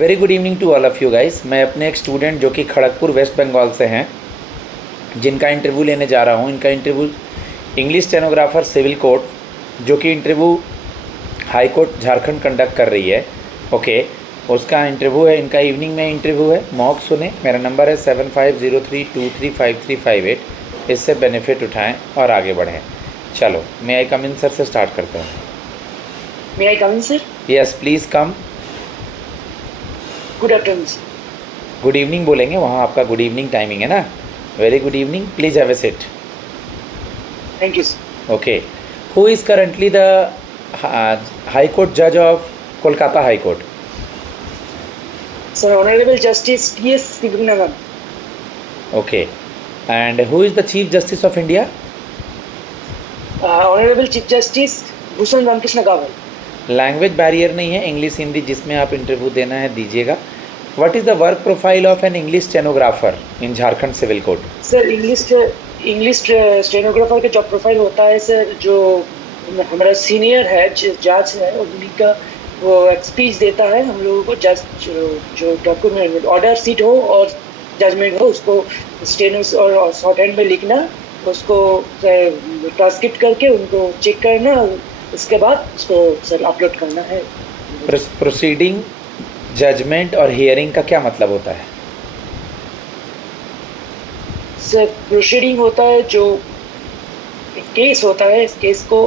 Very good evening to all of you guys. मैं अपने एक स्टूडेंट जो कि खड़गपुर वेस्ट बंगाल से हैं, जिनका इंटरव्यू लेने जा रहा हूँ। इनका interview English stenographer civil court, जो कि interview high court Jharkhand conduct कर रही है। ओके, उसका इंटरव्यू है। इनका इवनिंग में इंटरव्यू है। मॉक सुने। मेरा नंबर है 7503235358। इससे बेनिफिट उठाएं और आगे बढ़ें। चलो, मे आई कम इन सर से स्टार्ट करते हैं। May I come in, sir? Yes, please come. Good afternoon, sir. Good evening बोलेंगे, वहाँ आपका गुड इवनिंग टाइमिंग है ना। Very good evening, please have a seat. Thank you, sir. Okay, who is currently the high court जज of Kolkata high court? Sir, Honorable Justice T.S. Sivagnagan. ओके, and who is the chief justice of India? Honorable Chief Justice Bhushan Ramkrishna Gawal. Language barrier नहीं है, English Hindi जिसमें आप interview देना है दीजिएगा। What is the work profile of an English stenographer in Jharkhand civil court? Sir, English stenographer का job profile होता है सर, जो हमारा सीनियर है जज है, उन्हीं का वो स्पीच देता है हम लोगों को। जज जो डॉक्यूमेंट ऑर्डर सीट हो और जजमेंट हो, उसको स्टेनोस और शॉर्ट हैंड में लिखना, उसको ट्रांसक्रिप्ट करके उनको चेक करना, उसके बाद उसको सर अपलोड करना है। प्रोसीडिंग, जजमेंट और हियरिंग का क्या मतलब होता है? सर, प्रोसीडिंग होता है जो केस होता है, इस केस को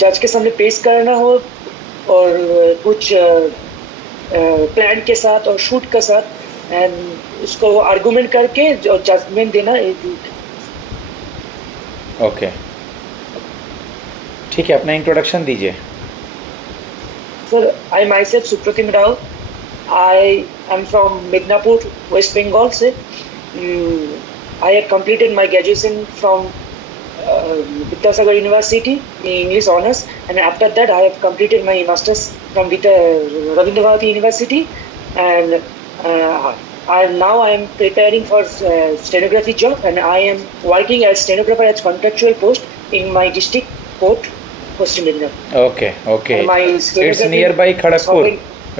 जज के सामने पेश करना हो और कुछ प्लान के साथ और शूट के साथ, एंड उसको आर्गुमेंट करके जो जजमेंट देना। ओके, ठीक है, अपना इंट्रोडक्शन दीजिए। Sir, I myself Supratim Rao. I am from Midnapur, West Bengal. Sir, I had completed my graduation from Vidyasagar University in English honors, and after that I have completed my masters from Rabindra Bharati University, and now I am preparing for stenography job, and I am working as stenographer as contractual post in my district court. Okay, okay. It's nearby Kharagpur.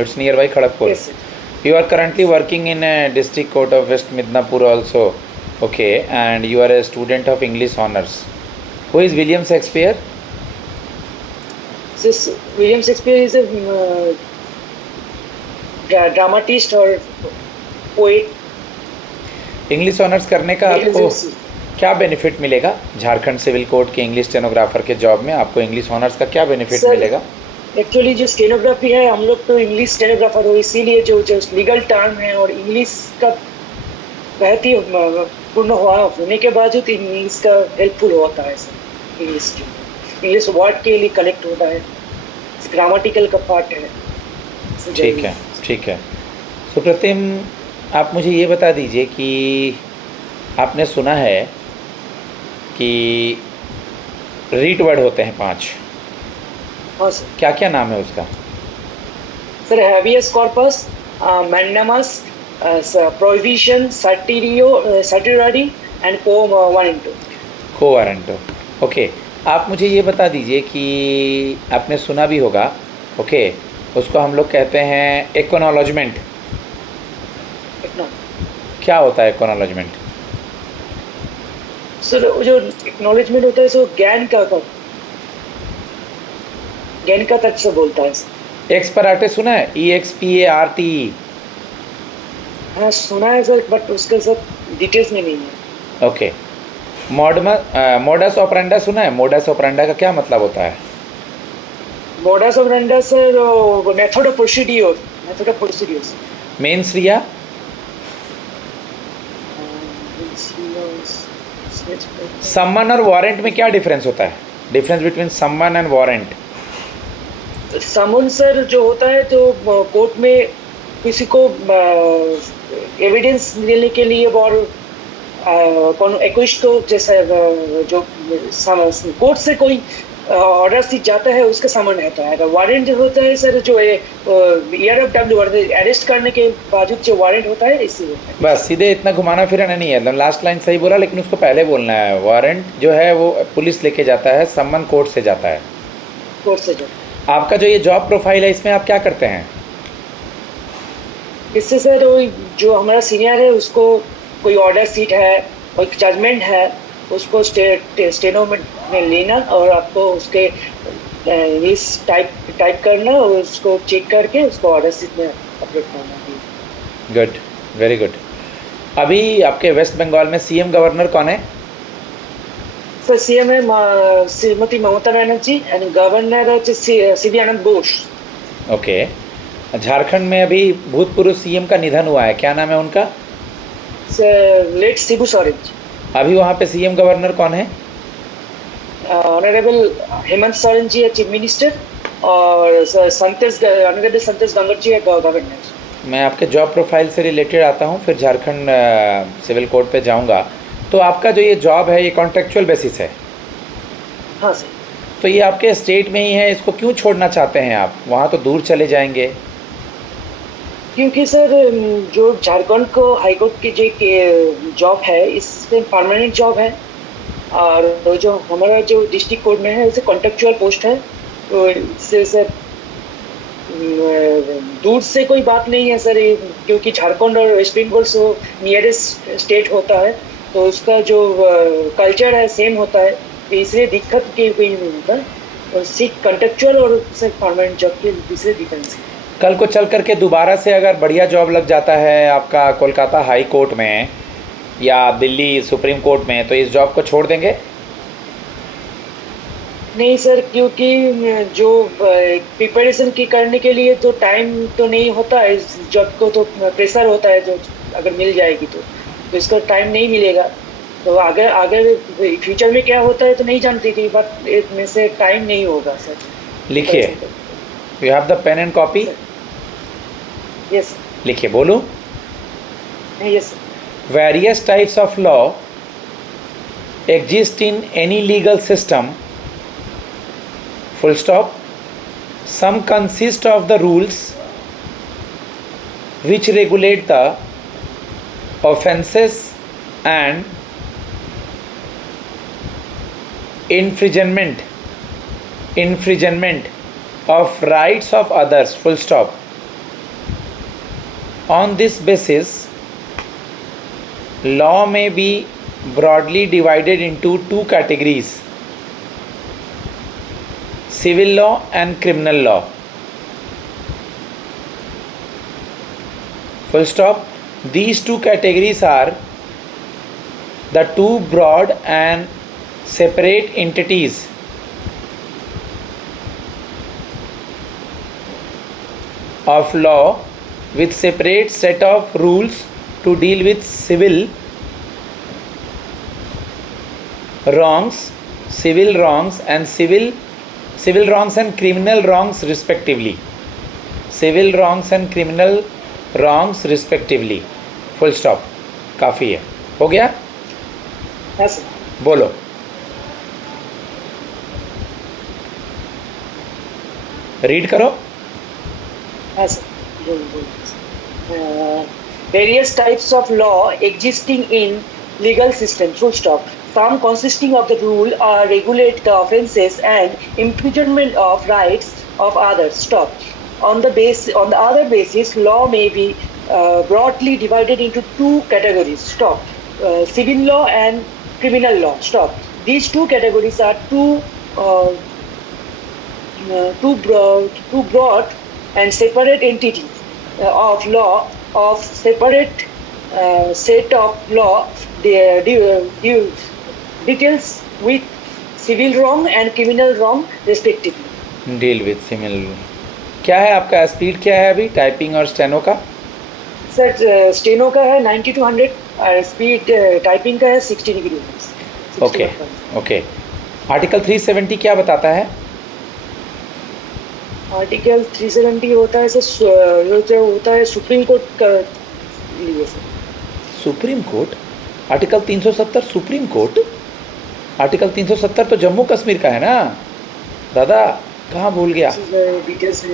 It's nearby Kharagpur. Yes, sir. You are currently working in a district court of West Midnapur also. Okay, and you are a student of English honors. Who is William Shakespeare? This William Shakespeare is a dramatist or poet. English honours करने का आपको क्या benefit मिलेगा? Jharkhand civil court के English stenographer के job में आपको English honours का क्या बेनिफिट मिलेगा? एक्चुअली जो स्टेनोग्राफी है, हम लोग तो इंग्लिश स्टेनोग्राफर हो, इसीलिए जो लीगल टर्म है और इंग्लिश का बहुत ही पूर्ण होने के बावजूद इंग्लिश का हेल्पफुल होता है सर। इंग्लिश वर्ड के लिए कलेक्ट होता है, ग्रामेटिकल का पार्ट है। ठीक है, ठीक है। सुप्रतिम, आप मुझे ये बता दीजिए कि आपने सुना है कि रीट वर्ड होते हैं 5। हाँ सर। क्या क्या नाम है उसका? Sir, habeas corpus, mandamus, prohibition, certiorari and quo warranto. Okay, आप मुझे ये बता दीजिए कि आपने सुना भी होगा, ओके, उसको हम लोग कहते हैं एक्नॉलेजमेंट। क्या होता है एक्नॉलेजमेंट? सर, जो एक्नॉलेजमेंट होता है सो ज्ञान का तर्क से बोलता है। एक्स पर आर्टे सुना है? EXPARTE। हाँ सुना है सर, बट उसके साथ डिटेल्स में नहीं है। ओके, मोडस ऑपरेंडा सुना है? मोडस ऑपरेंडा का क्या मतलब होता है? Modus operandi sir method of procedure. Mens rea? Summon और वारंट में क्या डिफरेंस होता है? Difference between summon and warrant? Summon sir जो होता है, तो कोर्ट में किसी को एविडेंस देने के लिए और कौन एक्विस्ट को, जैसे जो कोर्ट से कोई ऑर्डर सीट जाता है उसका समन रहता है। वारंट जो होता है सर, जो ERFW अरेस्ट करने के बावजूद जो वारंट होता है, इससे होता है। बस सीधे इतना घुमाना फिराना नहीं है, एकदम लास्ट लाइन सही बोला, लेकिन उसको पहले बोलना है। वारंट जो है वो पुलिस लेके जाता है, सम्मन कोर्ट से जाता है। कोर्ट से जाता है। आपका जो ये जॉब प्रोफाइल है इसमें आप क्या करते हैं? इससे सर वो जो हमारा सीनियर है उसको कोई ऑर्डर सीट है और जजमेंट है, उसको स्टेनो में लेना और आपको उसके इस टाइप करना और उसको चेक करके उसको ऑर्डर सीट में अपलोड करना। Good, very good. अभी आपके वेस्ट बंगाल में सीएम गवर्नर कौन है? सर सीएम है श्रीमती ममता बनर्जी एंड गवर्नर है सीवी आनंद घोष। ओके। झारखंड में अभी भूतपूर्व सीएम का निधन हुआ है, क्या नाम है उनका? Sir late Shibu Soren. अभी वहाँ पे सीएम गवर्नर कौन है? ऑनरेबल हेमंत सोरेन जी है चीफ मिनिस्टर और ऑनरेबल संतोष गंगवार जी है गवर्नर। मैं आपके जॉब प्रोफाइल से रिलेटेड आता हूँ, फिर झारखंड सिविल कोड पे जाऊँगा। तो आपका जो ये जॉब है ये कॉन्ट्रेक्चुअल बेसिस है? हाँ सर। तो ये आपके स्टेट में ही है, इसको क्यों छोड़ना चाहते हैं आप? वहाँ तो दूर चले जाएंगे। क्योंकि सर जो झारखंड को हाईकोर्ट की जो जॉब है इसमें परमानेंट जॉब है और जो हमारा जो डिस्ट्रिक्ट कोर्ट में है उसे कॉन्ट्रेक्चुअल पोस्ट है, तो इससे सर दूर से कोई बात नहीं है सर, क्योंकि झारखंड और वेस्ट बंगाल से नियरेस्ट स्टेट होता है तो उसका जो कल्चर है सेम होता है, तो इसलिए दिक्कत की कोई नहीं होता है। और सिर्फ कॉन्ट्रेक्चुअल और परमानेंट जॉब के दूसरे डिफरेंस है। कल को चल करके दोबारा से अगर बढ़िया जॉब लग जाता है आपका कोलकाता हाई कोर्ट में या दिल्ली सुप्रीम कोर्ट में, तो इस जॉब को छोड़ देंगे? नहीं सर, क्योंकि जो प्रिपरेशन की करने के लिए तो टाइम तो नहीं होता है, इस जॉब को तो प्रेशर होता है, जो अगर मिल जाएगी तो इसका टाइम नहीं मिलेगा। तो आगे आगे फ्यूचर में क्या होता है तो नहीं जानती थी, बट इसमें से टाइम नहीं होगा सर। लिखिए, you have the pen and copy? Yes. लिखिए, बोलो। Yes. Various types of law exist in any legal system, full stop. Some consist of the rules which regulate the offences and infringement of rights of others, full stop. On this basis, law may be broadly divided into two categories: civil law and criminal law, full stop. These two categories are the two broad and separate entities of law with separate set of rules to deal with civil wrongs and criminal wrongs respectively. Civil wrongs and criminal wrongs respectively. Full stop. काफ़ी है, हो गया? हाँ sir. बोलो। Read करो। हाँ sir, बोलो। Various types of law existing in legal system, full stop. Some consisting of the rule or regulate the offences and imprisonment of rights of others, stop. On the other basis, law may be broadly divided into two categories, stop. Civil law and criminal law, stop. These two categories are too broad and separate entities of law of separate set of law details with civil wrong and criminal wrong respectively. Deal with similar. क्या है आपका speed, क्या है अभी typing और steno का? Sir steno का है 90 to 100 और स्पीड टाइपिंग का है 60 डिग्री। Okay okay. आर्टिकल 370 क्या बताता है? आर्टिकल 370 होता है सर, जो होता है सुप्रीम कोर्ट का लिए sir. Supreme court? Article 370 supreme court? Article 370 तो जम्मू कश्मीर का है ना दादा, कहाँ भूल गया? डिटेल्स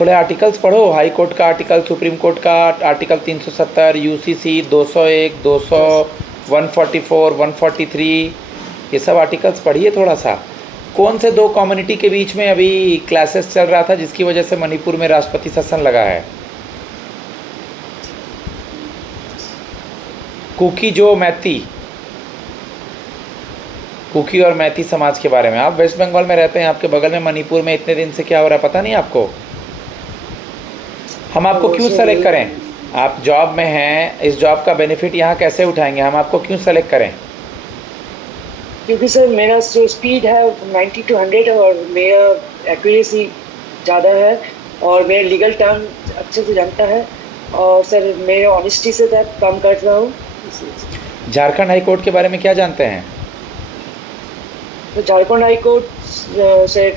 थोड़े आर्टिकल्स पढ़ो, हाई कोर्ट का आर्टिकल, सुप्रीम कोर्ट का आर्टिकल 370, यूसीसी 201, 200, 144, 143, ये सब आर्टिकल्स पढ़िए थोड़ा सा। कौन से दो कम्युनिटी के बीच में अभी क्लासेस चल रहा था जिसकी वजह से मणिपुर में राष्ट्रपति शासन लगा है? कुकी जो मैती, कुकी और मैती समाज के बारे में। आप वेस्ट बंगाल में रहते हैं, आपके बगल में मणिपुर में इतने दिन से क्या हो रहा है पता नहीं आपको? हम आपको क्यों सेलेक्ट करें? आप जॉब में हैं, इस जॉब का बेनिफिट यहाँ कैसे उठाएंगे? हम आपको क्यों सेलेक्ट करें? क्योंकि सर मेरा जो स्पीड है 90 to 100 और मेरा एक्यूरेसी ज़्यादा है और मेरा लीगल टर्म अच्छे से जानता है और सर मेरे ऑनेस्टी से मैं काम कर रहा हूँ। झारखंड हाई कोर्ट के बारे में क्या जानते हैं? तो झारखंड हाई कोर्ट से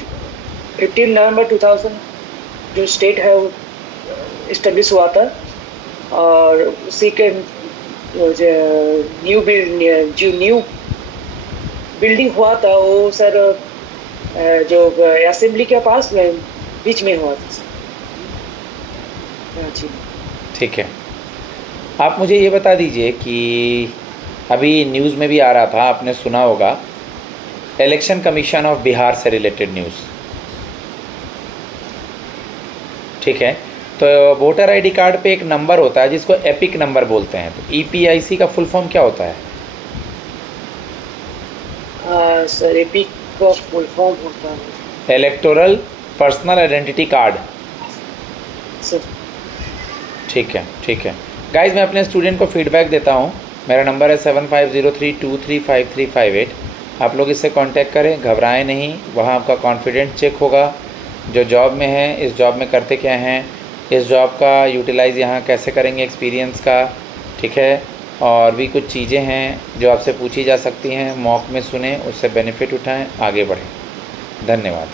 15 नवंबर 2000 जो स्टेट है वो इस्टेब्लिश हुआ था और उसी के जो न्यू बिल्डिंग हुआ था वो सर जो असेंबली के पास में बीच में हुआ था सर। जी ठीक है, आप मुझे ये बता दीजिए कि अभी न्यूज़ में भी आ रहा था, आपने सुना होगा, इलेक्शन कमीशन ऑफ बिहार से रिलेटेड न्यूज़। ठीक है, तो वोटर आईडी कार्ड पे एक नंबर होता है जिसको एपिक नंबर बोलते हैं, तो EPIC का फुल फॉर्म क्या होता है? सर एपिक का फुल फॉर्म होता है electoral personal identity card. Sir. ठीक है, ठीक है गाइज, मैं अपने स्टूडेंट को फीडबैक देता हूँ। मेरा नंबर है 7503235358। आप लोग इससे कांटेक्ट करें, घबराएं नहीं, वहाँ आपका कॉन्फिडेंस चेक होगा। जो जॉब में है, इस जॉब में करते क्या हैं, इस जॉब का यूटिलाइज़ यहाँ कैसे करेंगे, एक्सपीरियंस का। ठीक है, और भी कुछ चीज़ें हैं जो आपसे पूछी जा सकती हैं, मॉक में सुने, उससे बेनिफिट उठाएं, आगे बढ़ें। धन्यवाद।